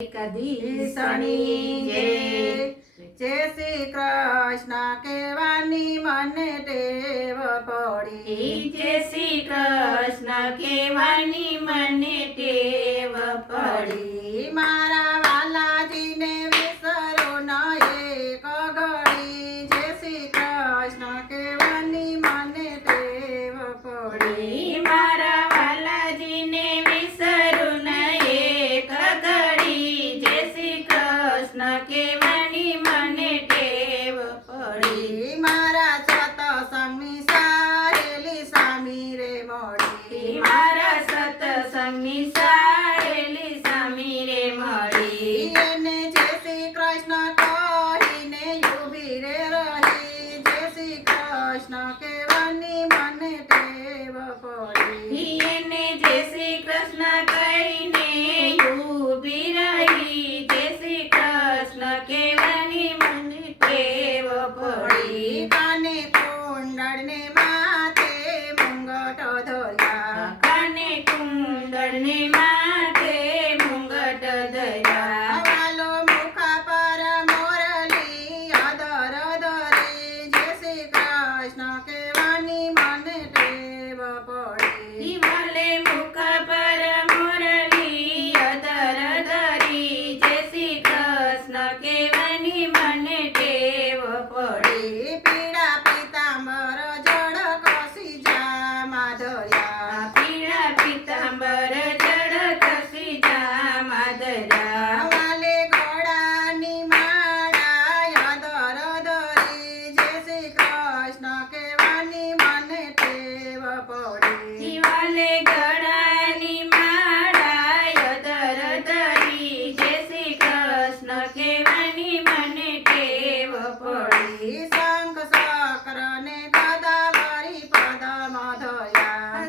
કદીસણી જય શ્રી કૃષ્ણ કહેવાની મને ટેવ પડી જય શ્રી કૃષ્ણ કહેવાની મને ટેવ પડી મારા વાલાજીને વિસરો ન એક ઘડી જય શ્રી કૃષ્ણ કહેવાની મને ટેવ પડી મારા વાલાજીને વિસરું ન એક ઘડી જય શ્રી કૃષ્ણ કહેવાની મને ટેવ પડી મારા સતસંગની સારેલી સામી રે મળી મારા સતસંગની સારેલી સામી રે મળી એને જય શ્રી કૃષ્ણ કહીને ઊભી રે રહી જય શ્રી કૃષ્ણ કહેવાની મને ટેવ પડી એને જય શ્રી કૃષ્ણ કહીને ઊભી રહી જય શ્રી કૃષ્ણ કહેવાની મને ટેવ પડી કાને કુંડળ ને માથે મુંગટ ધર્યા કાને કુંડળ ને માથે મુંગટ ધર્યા વાલો મુખા પર મોરલી અધર ધરી જય શ્રી કૃષ્ણ કહેવાની મને ટેવ પડી દિવાલે મુખ પર મોરલી અધર ધરી જય શ્રી કૃષ્ણ કહેવાની મને ટેવ પડી પીળા પીતાંબર જડ કસી જામા ધર્યા પીળા પીતાંબર જડ ખસી જામા ધર્યા વાલે ઘોડાની માળા અધર ધરી જય શ્રી કૃષ્ણ કહેવાની મને ટેવ પડી દિવાલે ગળાની માળા અધર ધરી જય શ્રી કૃષ્ણ કહેવાની મને ટેવ પડી શંખ ચક્ર ને ગદા વળી પદમ ધર્યા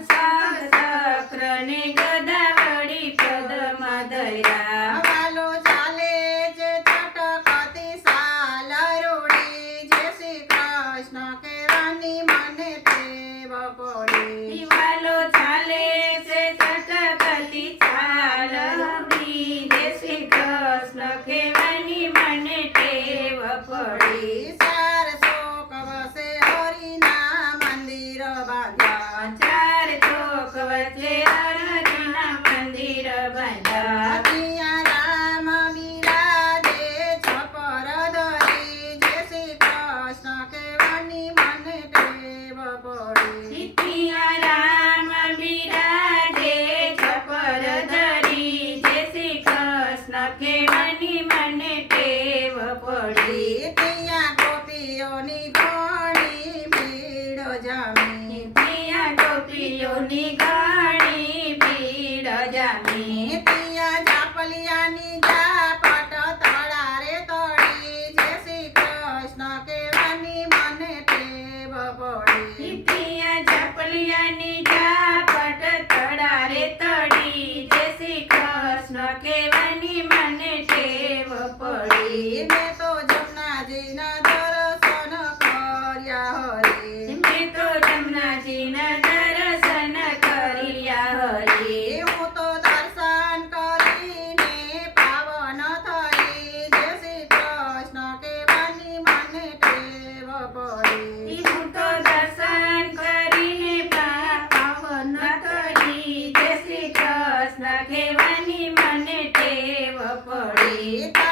ચક્ર ને ગદા વળી પદમાં ધર્યા વાલો ચાલે છે ચટકતી સાલ રૂડી જય શ્રી કૃષ્ણ કહેવાની મને ટેવ પડી દિવાલો ચાલે છે ચટકતી ચાલ રૂડી જય શ્રી કૃષ્ણ કહેવાની મને ટેવ પડી ચાર શોક વસે હરિના મંદિર બાંધ્યા ચાર ચોક વચ્ચે હરિના મંદિર બાંધ્યા ત્યાં રામ બિરાજે છપર ધરી જય શ્રી કૃષ્ણ કહેવાની મને ટેવ પડી ત્યાં રામ બિરાજે છપર ધરી જય શ્રી કૃષ્ણ કહેવાની મને ટેવ પડી ત્યાં ગોપીઓની ઘણી ભીડ જામી ત્યાં ગોપીઓની ઘણી ભીડ જામી ત્યાં જાપલિયાની જાપટ તળારે તળી જય શ્રી કૃષ્ણ કહેવાની મને ટેવ પડી ત્યાં ઝાપલિયાની ઝાપટ તળારે તળી જય શ્રી કૃષ્ણ કહેવાની મને ટેવ પડી મેં તો જમનાજીના દર્શન કર્યા હરી મેં તો જમનાજીના દર્શન કર્યા હરી હું તો દર્શન કરીને પાવન થઈ જય શ્રી કૃષ્ણ કહેવાની મને ટેવ પડી હું તો દર્શન કરીને પાવન થઈ જય શ્રી કૃષ્ણ કહેવાની મને ટેવ પડી